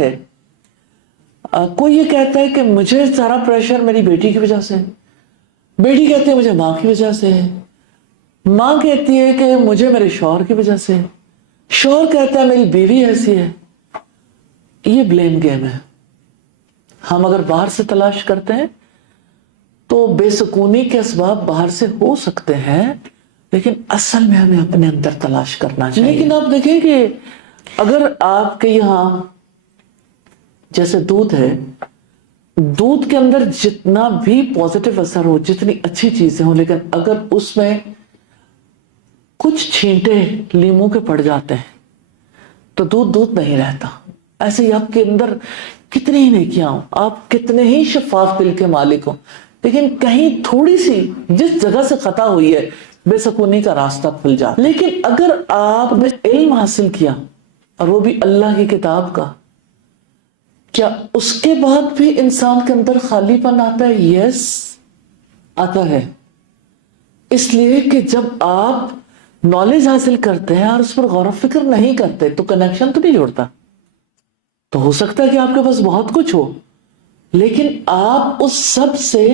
ہے. کوئی یہ کہتا ہے کہ مجھے سارا پریشر میری بیٹی کی وجہ سے ہے, بیٹی کہتی ہے مجھے ماں کی وجہ سے ہے, ماں کہتی ہے کہ مجھے میرے شوہر کی وجہ سے ہے, شوہر کہتا ہے میری بیوی ایسی ہے. یہ بلیم گیم ہے. ہم اگر باہر سے تلاش کرتے ہیں تو بے سکونی کے اسباب باہر سے ہو سکتے ہیں, لیکن اصل میں ہمیں اپنے اندر تلاش کرنا چاہیے. لیکن آپ دیکھیں کہ اگر آپ کے یہاں جیسے دودھ ہے, دودھ کے اندر جتنا بھی پازیٹیو اثر ہو, جتنی اچھی چیزیں ہوں, لیکن اگر اس میں کچھ چھینٹے لیموں کے پڑ جاتے ہیں تو دودھ نہیں رہتا. ایسے ہی آپ کے اندر کتنی ہی نیکیاں ہوں, آپ کتنے ہی شفاف دل کے مالک ہوں, لیکن کہیں تھوڑی سی جس جگہ سے خطا ہوئی ہے بے سکونی کا راستہ کھل جاتا. لیکن اگر آپ نے علم حاصل کیا اور وہ بھی اللہ کی کتاب کا, کیا اس کے بعد بھی انسان کے اندر خالی پن آتا ہے؟ یس, آتا ہے. اس لیے کہ جب آپ نالج حاصل کرتے ہیں اور اس پر غور و فکر نہیں کرتے تو کنیکشن تو نہیں جوڑتا. تو ہو سکتا ہے کہ آپ کے پاس بہت کچھ ہو, لیکن آپ اس سب سے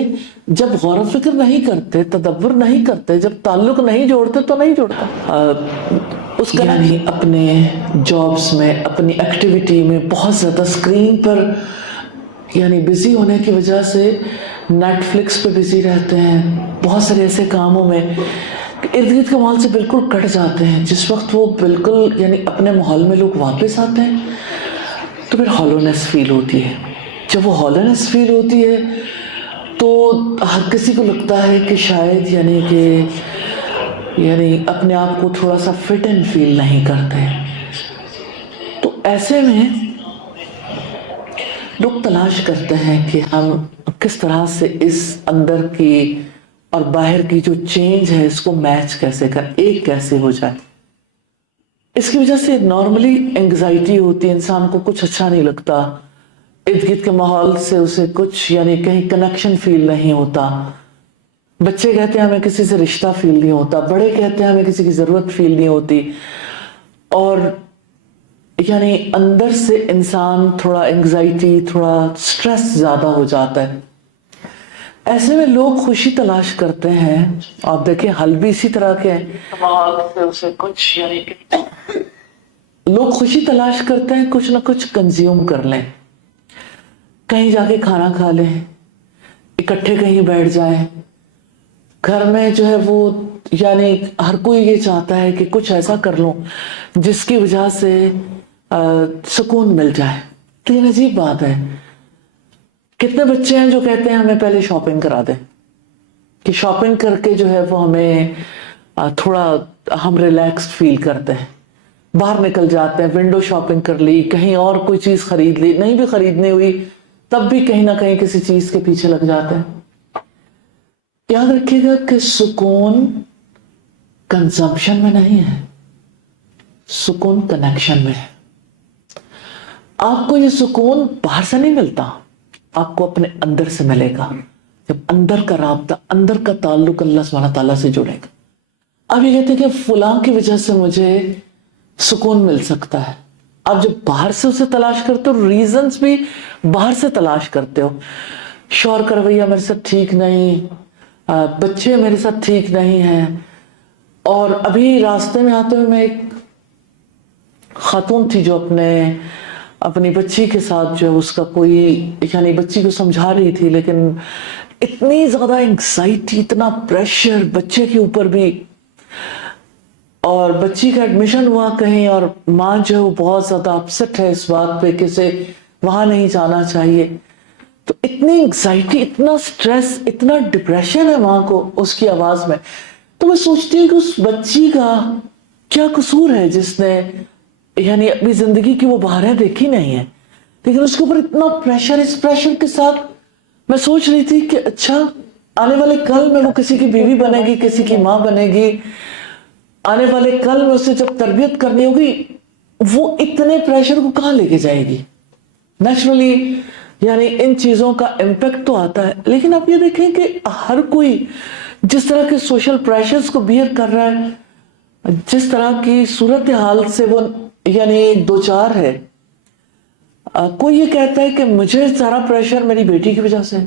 جب غور و فکر نہیں کرتے, تدبر نہیں کرتے, جب تعلق نہیں جوڑتے تو نہیں جوڑتا. اس کا یعنی اپنے جابز میں, اپنی ایکٹیویٹی میں بہت زیادہ اسکرین پر یعنی بزی ہونے کی وجہ سے نیٹ فلکس پہ بزی رہتے ہیں, بہت سارے ایسے کاموں میں ارد گرد کے ماحول سے بالکل کٹ جاتے ہیں. جس وقت وہ بالکل یعنی اپنے ماحول میں لوگ واپس آتے ہیں تو پھر ہالونیس فیل ہوتی ہے. جب وہ ہالونیس فیل ہوتی ہے تو ہر کسی کو لگتا ہے کہ شاید یعنی اپنے آپ کو تھوڑا سا فٹ اینڈ فیل نہیں کرتے. تو ایسے میں لوگ تلاش کرتے ہیں کہ ہم کس طرح سے اس اندر کی اور باہر کی جو چینج ہے اس کو میچ کیسے کریں, ایک کیسے ہو جائے. اس کی وجہ سے نارملی انگزائٹی ہوتی ہے, انسان کو کچھ اچھا نہیں لگتا, ارد گرد کے ماحول سے اسے کچھ یعنی کہیں کنیکشن فیل نہیں ہوتا. بچے کہتے ہیں ہمیں کسی سے رشتہ فیل نہیں ہوتا, بڑے کہتے ہیں ہمیں کسی کی ضرورت فیل نہیں ہوتی, اور یعنی اندر سے انسان تھوڑا انگزائٹی, تھوڑا سٹریس زیادہ ہو جاتا ہے. ایسے میں لوگ خوشی تلاش کرتے ہیں. آپ دیکھیں حل بھی اسی طرح کے ہیں, ماحول سے اسے کچھ یعنی لوگ خوشی تلاش کرتے ہیں, کچھ نہ کچھ کنزیوم کر لیں, کہیں جا کے کھانا کھا لیں, اکٹھے کہیں بیٹھ جائیں. گھر میں جو ہے وہ یعنی ہر کوئی یہ چاہتا ہے کہ کچھ ایسا کر لوں جس کی وجہ سے سکون مل جائے. لیکن عجیب بات ہے, کتنے بچے ہیں جو کہتے ہیں ہمیں پہلے شاپنگ کرا دیں, کہ شاپنگ کر کے جو ہے وہ ہمیں تھوڑا ہم ریلیکس فیل کرتے ہیں. باہر نکل جاتے ہیں, ونڈو شاپنگ کر لی, کہیں اور کوئی چیز خرید لی, نہیں بھی خریدنی ہوئی تب بھی کہیں نہ کہیں کسی چیز کے پیچھے لگ جاتے ہیں. یاد رکھیے گا کہ سکون کنزمپشن میں نہیں ہے, سکون کنیکشن میں ہے. آپ کو یہ سکون باہر سے نہیں ملتا, آپ کو اپنے اندر سے ملے گا, جب اندر کا رابطہ, اندر کا تعلق اللہ سبحانہ تعالیٰ سے جڑے گا. اب یہ کہتے ہیں کہ فلاں کی وجہ سے مجھے سکون مل سکتا ہے. آپ جب باہر سے اسے تلاش کرتے ہو, ریزنز بھی باہر سے تلاش کرتے ہو, شوہر کا رویہ میرے ساتھ ٹھیک نہیں, بچے میرے ساتھ ٹھیک نہیں ہیں. اور ابھی راستے میں آتے ہوئے میں ایک خاتون تھی جو اپنی بچی کے ساتھ جو اس کا کوئی یعنی بچی کو سمجھا رہی تھی, لیکن اتنی زیادہ انگزائٹی, اتنا پریشر بچے کے اوپر بھی, اور بچی کا ایڈمیشن ہوا کہیں, اور ماں جو ہے وہ بہت زیادہ اپسٹ ہے اس بات پہ کہ اسے وہاں نہیں جانا چاہیے. تو اتنی انگزائٹی, اتنا سٹریس, اتنا ڈپریشن ہے ماں کو اس کی آواز میں. تو میں سوچتی ہوں کہ اس بچی کا کیا قصور ہے جس نے یعنی اپنی زندگی کی وہ بہاریں دیکھی نہیں ہے, لیکن اس کے اوپر اتنا پریشر. اس پریشر کے ساتھ میں سوچ رہی تھی کہ اچھا آنے والے کل میں وہ کسی کی بیوی بنے گی, کسی کی ماں بنے گی, آنے والے کل میں اسے جب تربیت کرنی ہوگی وہ اتنے پریشر کو کہاں لے کے جائے گی. نیچرلی یعنی ان چیزوں کا امپیکٹ تو آتا ہے, لیکن آپ یہ دیکھیں کہ ہر کوئی جس طرح کے سوشل پریشرز کو بیئر کر رہا ہے, جس طرح کی صورتحال سے وہ یعنی دوچار ہے, کوئی یہ کہتا ہے کہ مجھے سارا پریشر میری بیٹی کی وجہ سے ہے،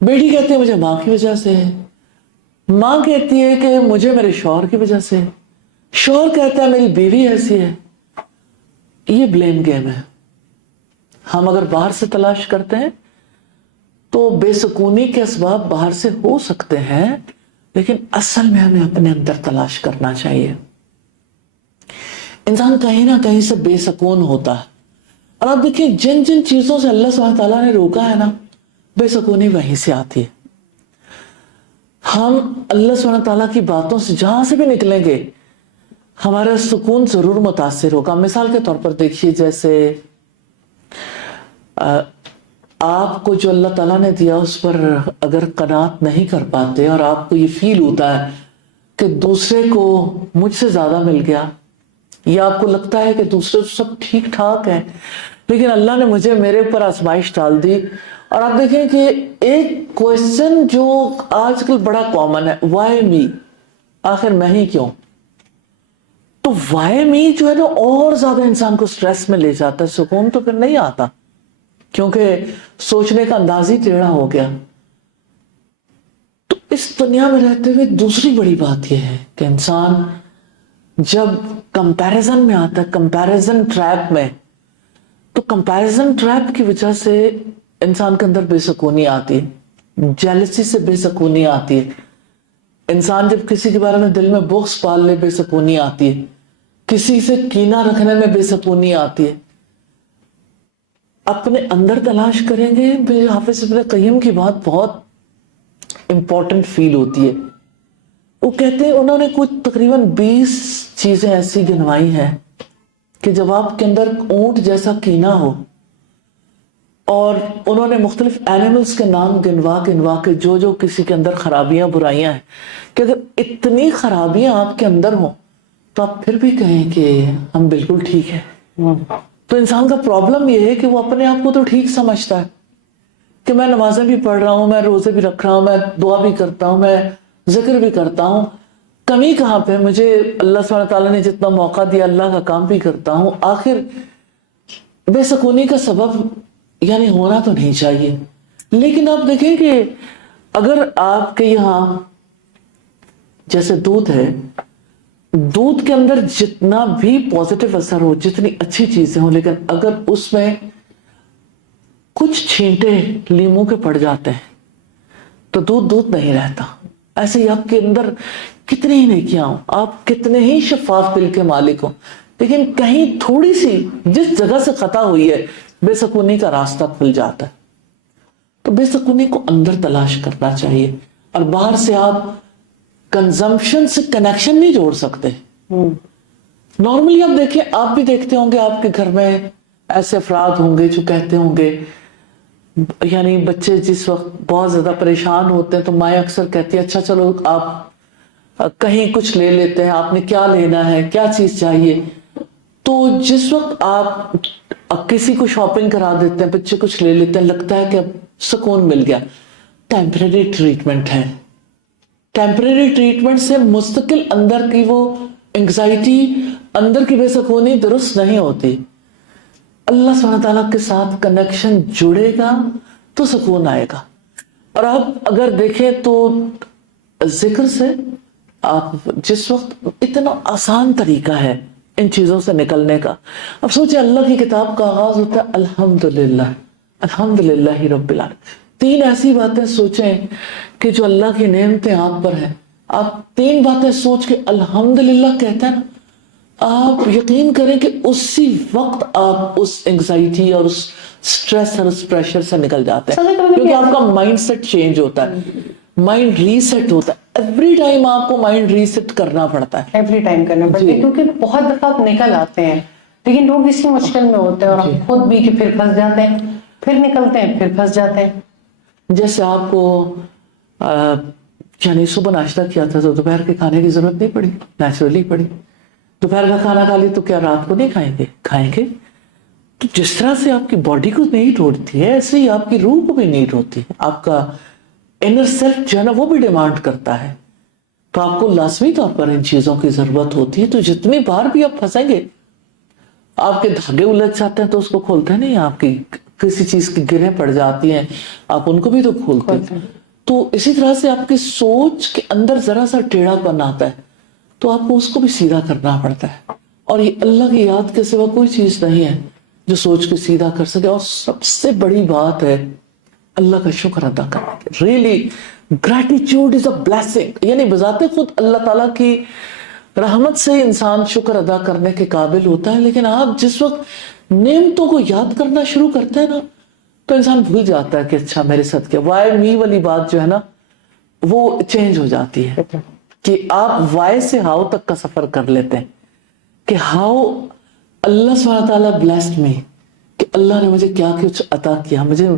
بیٹی کہتی ہے مجھے ماں کی وجہ سے ہے، ماں کہتی ہے کہ مجھے میرے شوہر کی وجہ سے ہے، شوہر کہتا ہے میری بیوی ایسی ہے۔ یہ بلیم گیم ہے۔ ہم اگر باہر سے تلاش کرتے ہیں تو بے سکونی کے اسباب باہر سے ہو سکتے ہیں، لیکن اصل میں ہمیں اپنے اندر تلاش کرنا چاہیے۔ انسان کہیں نہ کہیں سے بے سکون ہوتا ہے، اور آپ دیکھیں جن جن چیزوں سے اللہ سبحانہ تعالیٰ نے روکا ہے نا، بے سکونی وہیں سے آتی ہے۔ ہم اللہ سبحانہ تعالیٰ کی باتوں سے جہاں سے بھی نکلیں گے ہمارا سکون ضرور متاثر ہوگا۔ مثال کے طور پر دیکھیے، جیسے آپ کو جو اللہ تعالیٰ نے دیا اس پر اگر قناعت نہیں کر پاتے، اور آپ کو یہ فیل ہوتا ہے کہ دوسرے کو مجھ سے زیادہ مل گیا، یا آپ کو لگتا ہے کہ دوسرے سب ٹھیک ٹھاک ہے لیکن اللہ نے مجھے میرے اوپر آزمائش ڈال دی، اور آپ دیکھیں کہ ایک کوشچن جو آج کل بڑا کامن ہے، وائی می، آخر میں ہی کیوں؟ تو وائی می جو ہے نا اور زیادہ انسان کو سٹریس میں لے جاتا ہے، سکون تو پھر نہیں آتا، کیونکہ سوچنے کا انداز ہی ٹیڑھا ہو گیا۔ تو اس دنیا میں رہتے ہوئے دوسری بڑی بات یہ ہے کہ انسان جب کمپیریزن میں آتا ہے، کمپیریزن ٹریپ میں، تو کمپیریزن ٹریپ کی وجہ سے انسان کے اندر بے سکونی آتی ہے، جیلسی سے بے سکونی آتی ہے۔ انسان جب کسی کے بارے میں دل میں بغض پال لے، بے سکونی آتی ہے، کسی سے کینہ رکھنے میں بے سکونی آتی ہے۔ اپنے اندر تلاش کریں گے، حافظ ابن قیم کی بات بہت امپورٹنٹ فیل ہوتی ہے۔ وہ کہتے ہیں انہوں نے کچھ تقریباً 20 چیزیں ایسی گنوائی ہیں کہ جب آپ کے اندر اونٹ جیسا کینہ ہو، اور انہوں نے مختلف اینیملز کے نام گنوا کے جو کسی کے اندر خرابیاں برائیاں ہیں، کہ اگر اتنی خرابیاں آپ کے اندر ہوں تو آپ پھر بھی کہیں کہ ہم بالکل ٹھیک ہیں۔ تو انسان کا پرابلم یہ ہے کہ وہ اپنے آپ کو تو ٹھیک سمجھتا ہے کہ میں نمازیں بھی پڑھ رہا ہوں، میں روزے بھی رکھ رہا ہوں، میں دعا بھی کرتا ہوں، میں ذکر بھی کرتا ہوں، کمی کہاں پہ؟ مجھے اللہ سبحانہ تعالیٰ نے جتنا موقع دیا اللہ کا کام بھی کرتا ہوں۔ آخر بے سکونی کا سبب یعنی ہونا تو نہیں چاہیے۔ لیکن آپ دیکھیں کہ اگر آپ کے یہاں جیسے دودھ ہے، دودھ کے اندر جتنا بھی پازیٹیو اثر ہو، جتنی اچھی چیزیں ہوں، لیکن اگر اس میں کچھ چھینٹے لیموں کے پڑ جاتے ہیں تو دودھ نہیں رہتا۔ ایسے ہی آپ کے اندر کتنی ہی نیکیاں ہوں، آپ کتنے ہی شفاف دل کے مالک ہوں، لیکن کہیں تھوڑی سی جس جگہ سے خطا ہوئی ہے، بے سکونی کا راستہ کھل جاتا ہے۔ تو بے سکونی کو اندر تلاش کرنا چاہیے، اور باہر سے آپ کنزمپشن سے کنیکشن نہیں جوڑ سکتے۔ نارملی آپ دیکھیں، آپ بھی دیکھتے ہوں گے آپ کے گھر میں ایسے افراد ہوں گے جو کہتے ہوں گے، یعنی بچے جس وقت بہت زیادہ پریشان ہوتے ہیں تو مائیں اکثر کہتی ہے اچھا چلو آپ کہیں کچھ لے لیتے ہیں، آپ نے کیا لینا ہے، کیا چیز چاہیے۔ تو جس وقت آپ کسی کو شاپنگ کرا دیتے ہیں، بچے کچھ لے لیتے ہیں، لگتا ہے کہ اب سکون مل گیا۔ ٹیمپریری ٹریٹمنٹ ہے۔ ٹیمپریری ٹریٹمنٹ سے مستقل اندر کی وہ انگزائٹی، اندر کی بے سکونی درست نہیں ہوتی۔ اللہ سبحانہ تعالیٰ کے ساتھ کنیکشن جڑے گا تو سکون آئے گا۔ اور آپ اگر دیکھیں تو ذکر سے آپ جس وقت اتنا آسان طریقہ ہے ان چیزوں سے نکلنے کا۔ اب سوچیں اللہ کی کتاب کا آغاز ہوتا ہے الحمدللہ، الحمدللہ رب العالمین۔ 3 ایسی باتیں سوچیں کہ جو اللہ کی نعمتیں آپ پر ہیں، آپ 3 باتیں سوچ کے الحمدللہ کہتے ہیں نا، آپ یقین کریں کہ اسی وقت آپ اس انگزائٹی اور اس سٹریس اور اس پریشر سے نکل جاتے ہیں، کیونکہ آپ کا مائنڈ سیٹ چینج ہوتا ہے، مائنڈ ریسیٹ ہوتا ہے۔ ایوری ٹائم آپ کو مائنڈ ریسیٹ کرنا پڑتا ہے، ایوری ٹائم کرنا پڑتا ہے، کیونکہ بہت دفعہ آپ نکل آتے ہیں لیکن لوگ اسی مشکل میں ہوتے ہیں، اور آپ خود بھی کہ پھر پھنس جاتے ہیں، پھر نکلتے ہیں، پھر پھنس جاتے ہیں۔ جیسے آپ کو یعنی صبح ناشتہ کیا تھا تو دوپہر کے کھانے کی ضرورت نہیں پڑی، نیچرلی پڑی۔ دوپہر کا کھانا کھا لی تو کیا رات کو نہیں کھائیں گے؟ تو جس طرح سے آپ کی باڈی کو نیڈ ہوتی ہے، ایسے ہی آپ کی روح کو بھی نیڈ ہوتی ہے، آپ کا انر سیلف جو ہے نا وہ بھی ڈیمانڈ کرتا ہے۔ تو آپ کو لازمی طور پر ان چیزوں کی ضرورت ہوتی ہے۔ تو جتنی بار بھی آپ پھنسیں گے، آپ کے دھاگے الجھ جاتے ہیں تو اس کو کھولتے نہیں, آپ کی کسی چیز کی گرہیں پڑ جاتی ہیں آپ ان کو بھی تو کھولتے ہیں. تو اسی طرح سے آپ کی سوچ کے اندر ذرا سا ٹیڑھا پن آتا ہے تو آپ کو اس کو بھی سیدھا کرنا پڑتا ہے. اور یہ اللہ کی یاد کے سوا کوئی چیز نہیں ہے جو سوچ کو سیدھا کر سکے. اور سب سے بڑی بات ہے اللہ کا شکر ادا کرنا. Really gratitude is a blessing. یعنی بذات خود اللہ تعالیٰ کی رحمت سے انسان شکر ادا کرنے کے قابل ہوتا ہے, لیکن آپ جس وقت نعمتوں کو یاد کرنا شروع کرتے ہیں نا تو انسان بھول جاتا ہے کہ اچھا میرے ساتھ کیا. وائی می والی بات جو ہے نا وہ چینج ہو جاتی ہے کہ آپ وائی سے ہاؤ تک کا سفر کر لیتے ہیں کہ ہاؤ اللہ سبحانہ تعالیٰ بلیسڈ می, کہ اللہ نے مجھے کیا کچھ عطا کیا. مجھے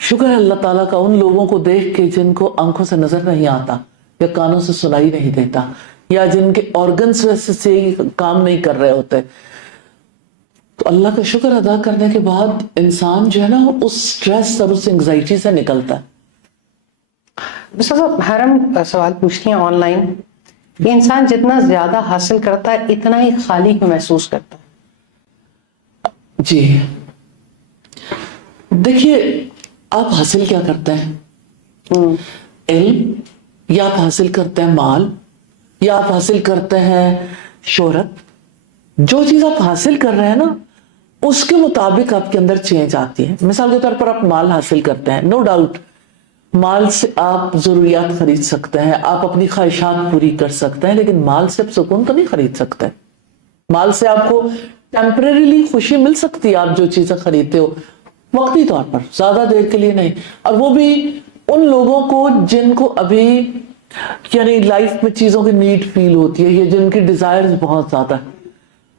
شکر ہے اللہ تعالیٰ کا ان لوگوں کو دیکھ کے جن کو آنکھوں سے نظر نہیں آتا یا کانوں سے سنائی نہیں دیتا یا جن کے آرگنز ویسے سے کام نہیں کر رہے ہوتے. تو اللہ کا شکر ادا کرنے کے بعد انسان جو ہے نا اس سٹریس اور اس انگزائٹی سے نکلتا ہے. حرم سوال پوچھتی ہیں آن لائن کہ انسان جتنا زیادہ حاصل کرتا ہے اتنا ہی خالی محسوس کرتا ہے. جی دیکھیے, آپ حاصل کیا کرتے ہیں؟ علم, یا آپ حاصل کرتے ہیں مال, یا آپ حاصل کرتے ہیں شہرت. جو چیز آپ حاصل کر رہے ہیں نا اس کے مطابق آپ کے اندر چینج آتی ہے. مثال کے طور پر آپ مال حاصل کرتے ہیں, نو ڈاؤٹ مال سے آپ ضروریات خرید سکتے ہیں, آپ اپنی خواہشات پوری کر سکتے ہیں, لیکن مال سے آپ سکون تو نہیں خرید سکتے. مال سے آپ کو ٹیمپریریلی خوشی مل سکتی ہے, آپ جو چیزیں خریدتے ہو وقتی طور پر, زیادہ دیر کے لیے نہیں, اور وہ بھی ان لوگوں کو جن کو ابھی یعنی لائف میں چیزوں کی نیڈ فیل ہوتی ہے یا جن کی ڈیزائر بہت زیادہ ہے.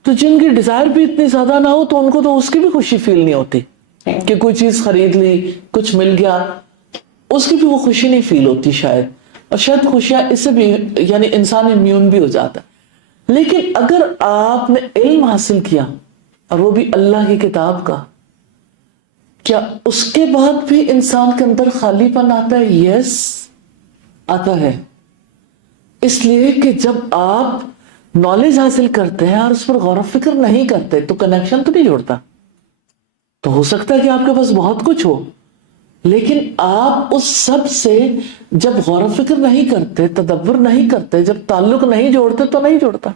تو جن کی ڈیزائر بھی اتنی زیادہ نہ ہو تو ان کو تو اس کی بھی خوشی فیل نہیں ہوتی کہ کوئی چیز خرید لی, کچھ مل گیا, اس کی بھی وہ خوشی نہیں فیل ہوتی شاید. اور شاید خوشیاں اس سے بھی یعنی انسان امیون بھی ہو جاتا ہے. لیکن اگر آپ نے علم حاصل کیا اور وہ بھی اللہ کی کتاب کا, کیا اس کے بعد بھی انسان کے اندر خالی پن آتا ہے؟ یس آتا ہے. اس لیے کہ جب آپ نالج حاصل کرتے ہیں اور اس پر غور و فکر نہیں کرتے تو کنیکشن تو نہیں جوڑتا. تو ہو سکتا ہے کہ آپ کے پاس بہت کچھ ہو لیکن آپ اس سب سے جب غور و فکر نہیں کرتے, تدبر نہیں کرتے, جب تعلق نہیں جوڑتے تو نہیں جوڑتا.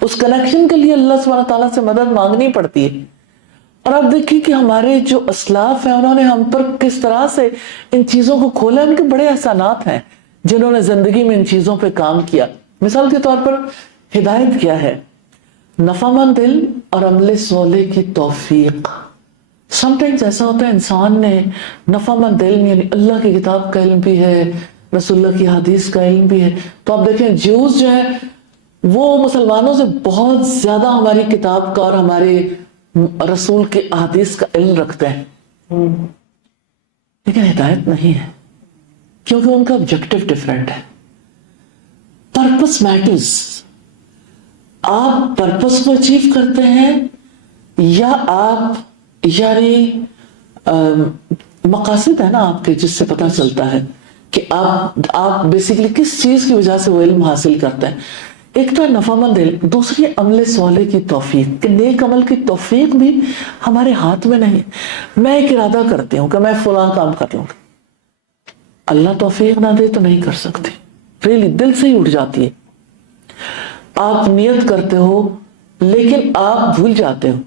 اس کنیکشن کے لیے اللہ سبحانہ تعالیٰ سے مدد مانگنی پڑتی ہے. اور آپ دیکھیں کہ ہمارے جو اسلاف ہیں انہوں نے ہم پر کس طرح سے ان چیزوں کو کھولا. ان کے بڑے احسانات ہیں جنہوں نے زندگی میں ان چیزوں پہ کام کیا. مثال کے طور پر ہدایت کیا ہے؟ نفع مند دل اور عمل صالح کی توفیق. سم ٹائمز ایسا ہوتا ہے انسان نے نفع مند علم یعنی اللہ کی کتاب کا علم بھی ہے, رسول اللہ کی حدیث کا علم بھی ہے. تو آپ دیکھیں جیوز جو ہیں وہ مسلمانوں سے بہت زیادہ ہماری کتاب کا اور ہمارے رسول کے حدیث کا علم رکھتے ہیں, لیکن ہدایت نہیں ہے کیونکہ ان کا آبجیکٹو ڈفرینٹ ہے. Purpose matters. آپ پرپس کو اچیو کرتے ہیں یا آپ یعنی مقاصد ہے نا آپ کے جس سے پتہ چلتا ہے کہ آپ بیسیکلی کس چیز کی وجہ سے وہ علم حاصل کرتے ہیں. ایک تو ہے نفع مند علم, دوسری عمل صالح کی توفیق کہ نیک عمل کی توفیق بھی ہمارے ہاتھ میں نہیں. میں ایک ارادہ کرتی ہوں کہ میں فلاں کام کر لوں گا, اللہ توفیق نہ دے تو نہیں کر سکتی. ریلی دل سے ہی اٹھ جاتی ہے. آپ نیت کرتے ہو لیکن آپ بھول جاتے ہو.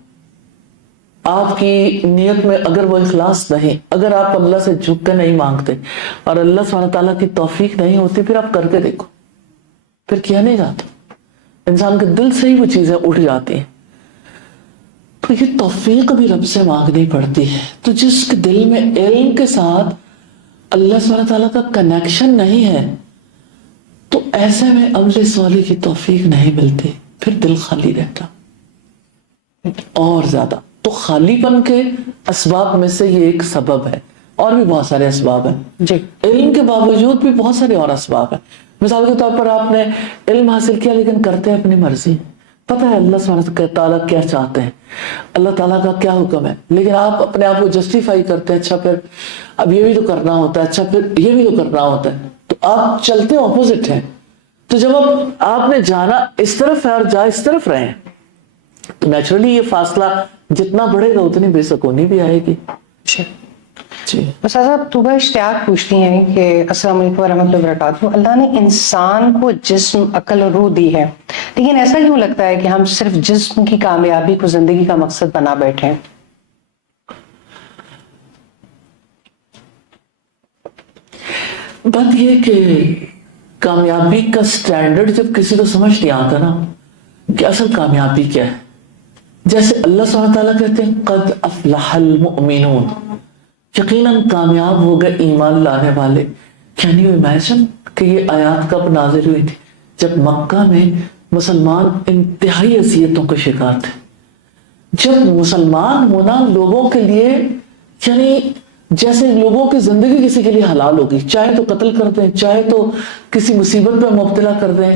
آپ کی نیت میں اگر وہ اخلاص نہیں, اگر آپ اللہ سے جھک کے نہیں مانگتے اور اللہ سبحانہ تعالیٰ کی توفیق نہیں ہوتی, پھر آپ کر کے دیکھو, پھر کیا نہیں جاتا. انسان کے دل سے ہی وہ چیزیں اٹھ جاتی ہیں. تو یہ توفیق بھی رب سے مانگنی پڑتی ہے. تو جس کے دل میں علم کے ساتھ اللہ سبحانہ تعالیٰ کا کنیکشن نہیں ہے تو ایسے میں عمل صالح کی توفیق نہیں ملتی, پھر دل خالی رہتا اور زیادہ. تو خالی پن کے اسباب میں سے یہ ایک سبب ہے, اور بھی بہت سارے اسباب ہیں. جی علم کے باوجود بھی بہت سارے اور اسباب ہیں. مثال کے طور پر آپ نے علم حاصل کیا لیکن کرتے اپنی مرضی. پتہ ہے اللہ سبحانہ تعالیٰ کیا چاہتے ہیں, اللہ تعالیٰ کا کیا حکم ہے, لیکن آپ اپنے آپ کو جسٹیفائی کرتے ہیں. اچھا پھر اب یہ بھی تو کرنا ہوتا ہے, اچھا پھر یہ بھی تو کرنا ہوتا ہے. تو آپ چلتے اپوزٹ ہیں. تو جب آپ نے جانا اس طرف ہے اور جا اس طرف رہے ہیں نیچرلی یہ فاصلہ جتنا بڑھے گا اتنی بے سکونی بھی آئے گی. جی بس صاحب طوبہ اشتیاق پوچھتی ہیں کہ السلام علیکم ورحمۃ اللہ وبرکاتہ. اللہ نے انسان کو جسم عقل اور روح دی ہے، لیکن ایسا کیوں لگتا ہے کہ ہم صرف جسم کی کامیابی کو زندگی کا مقصد بنا بیٹھے ہیں؟ بات یہ کہ کامیابی کا سٹینڈرڈ جب کسی کو سمجھ نہیں آتا نا کہ اصل کامیابی کیا ہے، جیسے اللہ سبحانہ تعالیٰ کہتے ہیں قد افلح المؤمنون، یقیناً کامیاب ہو گئے ایمان لانے والے. کین یو امیجن کہ یہ آیات کب نازل ہوئی تھی؟ جب مکہ میں مسلمان انتہائی اذیتوں کا شکار تھے. جب مسلمان ہونا لوگوں کے لیے یعنی جیسے لوگوں کی زندگی کسی کے لیے حلال ہوگی، چاہے تو قتل کر دیں، چاہے تو کسی مصیبت پہ مبتلا کر دیں،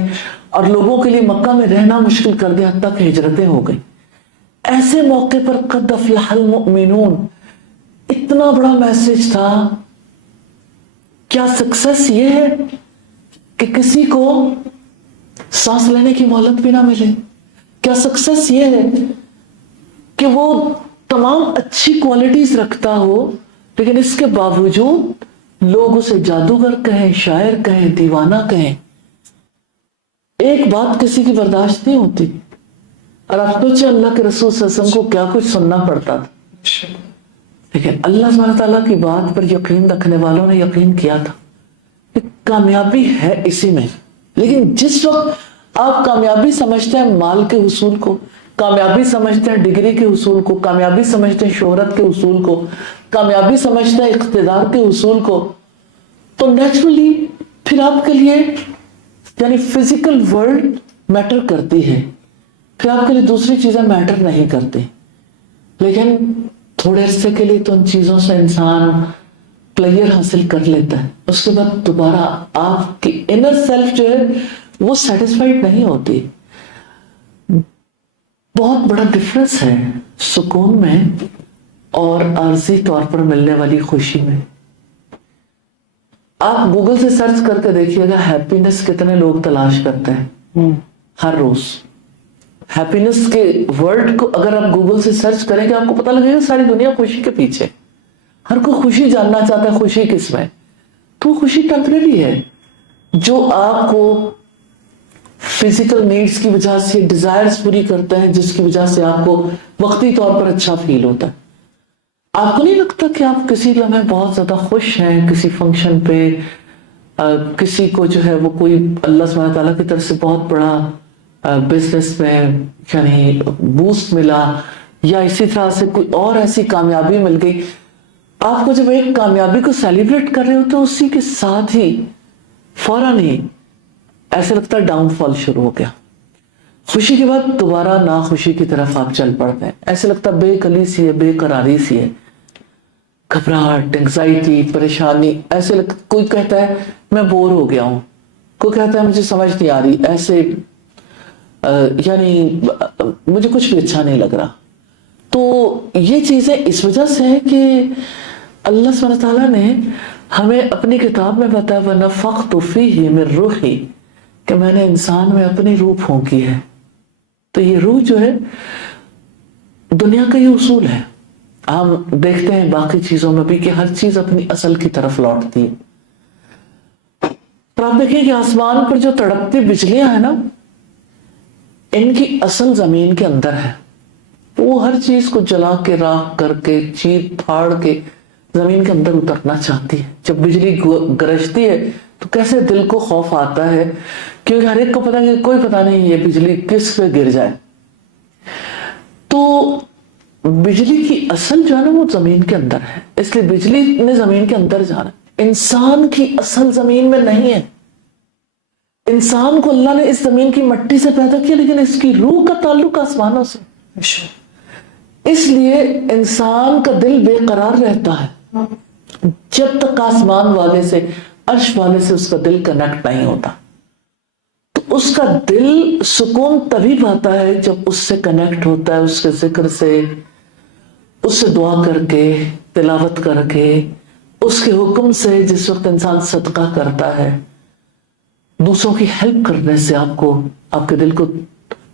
اور لوگوں کے لیے مکہ میں رہنا مشکل کر دیں، حتیٰ کہ ہجرتیں ہو گئی. ایسے موقع پر قد افلح المؤمنون اتنا بڑا میسج تھا. کیا سکسس یہ ہے کہ کسی کو سانس لینے کی مہلت بھی نہ ملے؟ کیا سکسس یہ ہے کہ وہ تمام اچھی کوالٹیز رکھتا ہو لیکن اس کے باوجود لوگ اسے جادوگر کہیں، شاعر کہیں، دیوانہ کہیں؟ ایک بات کسی کی برداشت نہیں ہوتی. اور آپ سوچے اللہ کے رسول صلی اللہ علیہ وسلم کو کیا کچھ سننا پڑتا تھا، لیکن اللہ سبحانہ تعالیٰ کی بات پر یقین رکھنے والوں نے یقین کیا تھا کہ کامیابی ہے اسی میں. لیکن جس وقت آپ کامیابی سمجھتے ہیں مال کے حصول کو، کامیابی سمجھتے ہیں ڈگری کے حصول کو، کامیابی سمجھتے ہیں شہرت کے حصول کو، کامیابی سمجھتے ہیں اقتدار کے حصول کو، تو نیچرلی پھر آپ کے لیے یعنی فزیکل ورلڈ میٹر کرتی ہے، پھر آپ کے لیے دوسری چیزیں میٹر نہیں کرتی. لیکن تھوڑے عرصے کے لیے تو ان چیزوں سے انسان پلیئر حاصل کر لیتا ہے، اس کے بعد دوبارہ آپ کی انر سیلف جو ہے وہ سیٹسفائیڈ نہیں ہوتی. بہت بڑا ڈفرنس ہے سکون میں اور عارضی طور پر ملنے والی خوشی میں. آپ گوگل سے سرچ کر کے دیکھیے گا ہیپینس کتنے لوگ تلاش کرتے ہیں ہر روز. ہیپینس کے ورڈ کو اگر آپ گوگل سے سرچ کریں گے آپ کو پتہ لگے گا ساری دنیا خوشی کے پیچھے. ہر کوئی خوشی جاننا چاہتا ہے، خوشی کس میں؟ تو خوشی ٹیمپریری ہے جو آپ کو فزیکل نیڈز کی وجہ سے ڈیزائرز پوری کرتا ہے، جس کی وجہ سے آپ کو وقتی طور پر اچھا فیل ہوتا ہے. آپ کو نہیں لگتا کہ آپ کسی لمحے بہت زیادہ خوش ہیں کسی فنکشن پہ، کسی کو جو ہے وہ کوئی اللہ سبحانہ تعالیٰ کی طرف سے بہت بڑا بزنس میں یعنی بوسٹ ملا، یا اسی طرح سے کوئی اور ایسی کامیابی مل گئی، آپ کو جب ایک کامیابی کو سیلیبریٹ کر رہے ہو تو اسی کے ساتھ ہی فوراً ہی ایسے لگتا ہے ڈاؤن فال شروع ہو گیا. خوشی کے بعد دوبارہ ناخوشی کی طرف آپ چل پڑتے ہیں. ایسے لگتا ہے بے کلی سی ہے، بے قراری سی ہے، گھبراہٹ، انگزائٹی، پریشانی. ایسے کوئی کہتا ہے میں بور ہو گیا ہوں، کوئی کہتا ہے مجھے سمجھ نہیں آ رہی، ایسے یعنی مجھے کچھ بھی اچھا نہیں لگ رہا. تو یہ چیزیں اس وجہ سے ہیں کہ اللہ سبحانہ تعالیٰ نے ہمیں اپنی کتاب میں بتایا وَنَفَخْتُ فِيهِ مِن رُوحِي کہ میں نے انسان میں اپنی روح پھونکی ہے. تو یہ روح جو ہے دنیا کا یہ اصول ہے. ہم دیکھتے ہیں باقی چیزوں میں بھی کہ ہر چیز اپنی اصل کی طرف لوٹتی ہے. اور آپ دیکھیں کہ آسمان پر جو تڑپتی بجلیاں ہیں نا، ان کی اصل زمین کے اندر ہے. وہ ہر چیز کو جلا کے راکھ کر کے چیر پھاڑ کے زمین کے اندر اترنا چاہتی ہے. جب بجلی گرجتی ہے تو کیسے دل کو خوف آتا ہے، کیونکہ ہر ایک کو پتا کہ کوئی پتا نہیں یہ بجلی کس پہ گر جائے. تو بجلی کی اصل جو ہے نا وہ زمین کے اندر ہے، اس لیے بجلی نے زمین کے اندر جانا. انسان کی اصل زمین میں نہیں ہے. انسان کو اللہ نے اس زمین کی مٹی سے پیدا کیا لیکن اس کی روح کا تعلق آسمانوں سے. اس لیے انسان کا دل بے قرار رہتا ہے جب تک آسمان والے سے، عرش والے سے اس کا دل کنیکٹ نہیں ہوتا. تو اس کا دل سکون تبھی پاتا ہے جب اس سے کنیکٹ ہوتا ہے، اس کے ذکر سے، اس سے دعا کر کے، تلاوت کر کے، اس کے حکم سے. جس وقت انسان صدقہ کرتا ہے، دوسروں کی ہیلپ کرنے سے آپ کے دل کو